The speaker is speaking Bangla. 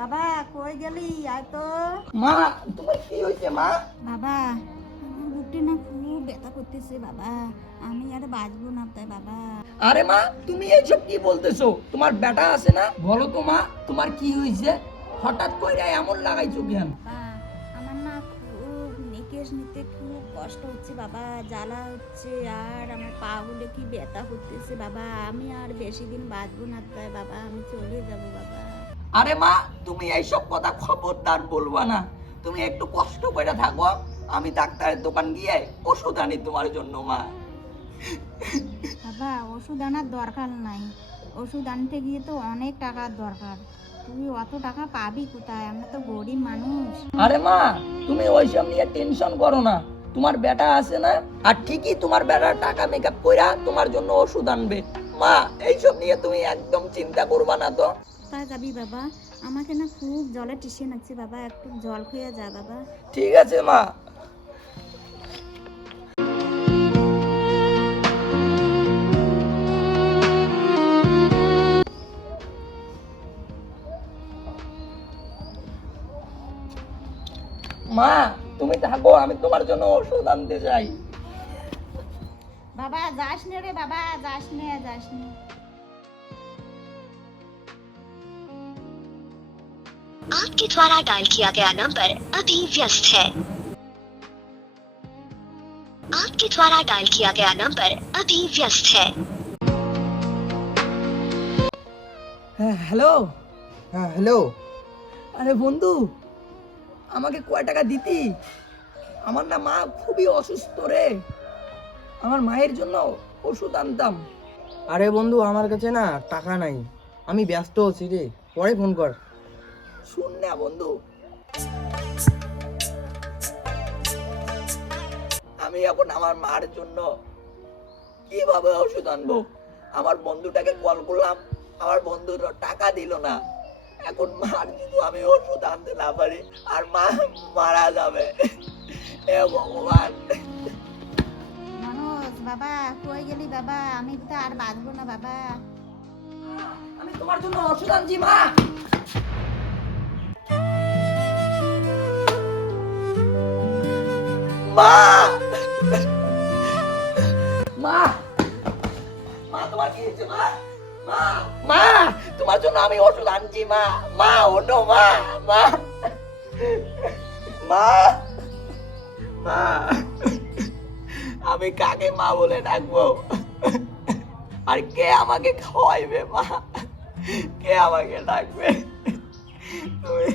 বাবা কই গেলি আয় তো। মা তোমার কি হয়েছে মা? বাবা আমার বুকটি না খুব ব্যথা করতেছে বাবা, আমি আর বাঁচবো না তাই বাবা। আরে মা তুমি এইসব কি বলতেছো? তোমার বেটা আছে না, বলো তো মা তোমার কি হয়েছে? হঠাৎ করে এমন লাগাইছো কেন? বাবা আমার না খুব নিকেশ নিতে খুব কষ্ট হচ্ছে বাবা, জ্বালা হচ্ছে আর আমার পা গুলো কি ব্যথা করতেছে বাবা, আমি আর বেশি দিন বাঁচবো না তাই বাবা আমি চলে যাব বাবা। আরে মা তুমি এইসব কথা খবরদার বলবা না, তুমি একটু কষ্ট করে থাকো, আমি ডাক্তারের দোকান গিয়ে ওষুধ আনি তোমার জন্য মা। বাবা ওষুধ আনার দরকার নাই, ওষুধ আনতে গিয়ে তো অনেক টাকার দরকার, তুই অত টাকা পাবি কোথায়, আমরা তো গরিব মানুষ। আরে মা তুমি ওইসব নিয়ে টেনশন করো না, তোমার বেটা আছে না, আর ঠিকই তোমার বেটার টাকা মেকআপ কইরা তোমার জন্য ওষুধ আনবে। মা এইসব নিয়ে তুমি একদম চিন্তা করবা না তো। কোথায় যাবি বাবা? আমাকে না খুব জলে টিসে নাচ্ছে বাবা, একটু জল খেয়ে যা বাবা। ঠিক আছে মা। মা তুমি থাকো, আমি তোমার জন্য ওষুধ আনতে যাই। বাবা যাস নে রে বাবা, যাস নে যাস নে। आपके द्वारा डायल किया गया नंबर अभी व्यस्त है। आपके द्वारा डायल किया गया नंबर अभी व्यस्त है। হ্যাঁ হ্যালো। হ্যাঁ হ্যালো। আরে বন্ধু আমাকে কয় টাকা দিতি? আমার না মা খুবই অসুস্থ রে, আমার মায়ের জন্য ওষুধ আনতাম। আরে বন্ধু আমার কাছে না টাকা নাই, আমি ব্যস্ত আছি রে, পরে ফোন কর। শুন না বন্ধু, আমি এখন আমার মার জন্য কিভাবে ওষুধ আনবো? আমার বন্ধুটাকে কল করলাম, আমার বন্ধু টাকা দিল না, এখন মার যদি আমি ওষুধ আনতে না পারি আর মা মারা যাবে। এ ভগবান। মনোজ বাবা কই গেলি বাবা, আমি তো আর বাঁচবো না বাবা। আমি তোমার জন্য ওষুধ আনছি মা। মা মা মা তোমার কি হয়েছে মা? মা মা তোমার জন্য আমি ওষুধ আনছি মা। মা ওঠো মা। মা মা মা আমি কাকে মা বলে ডাকবো? আর কে আমাকে খাওয়াইবে মা? কে আমাকে ডাকবে? তুমি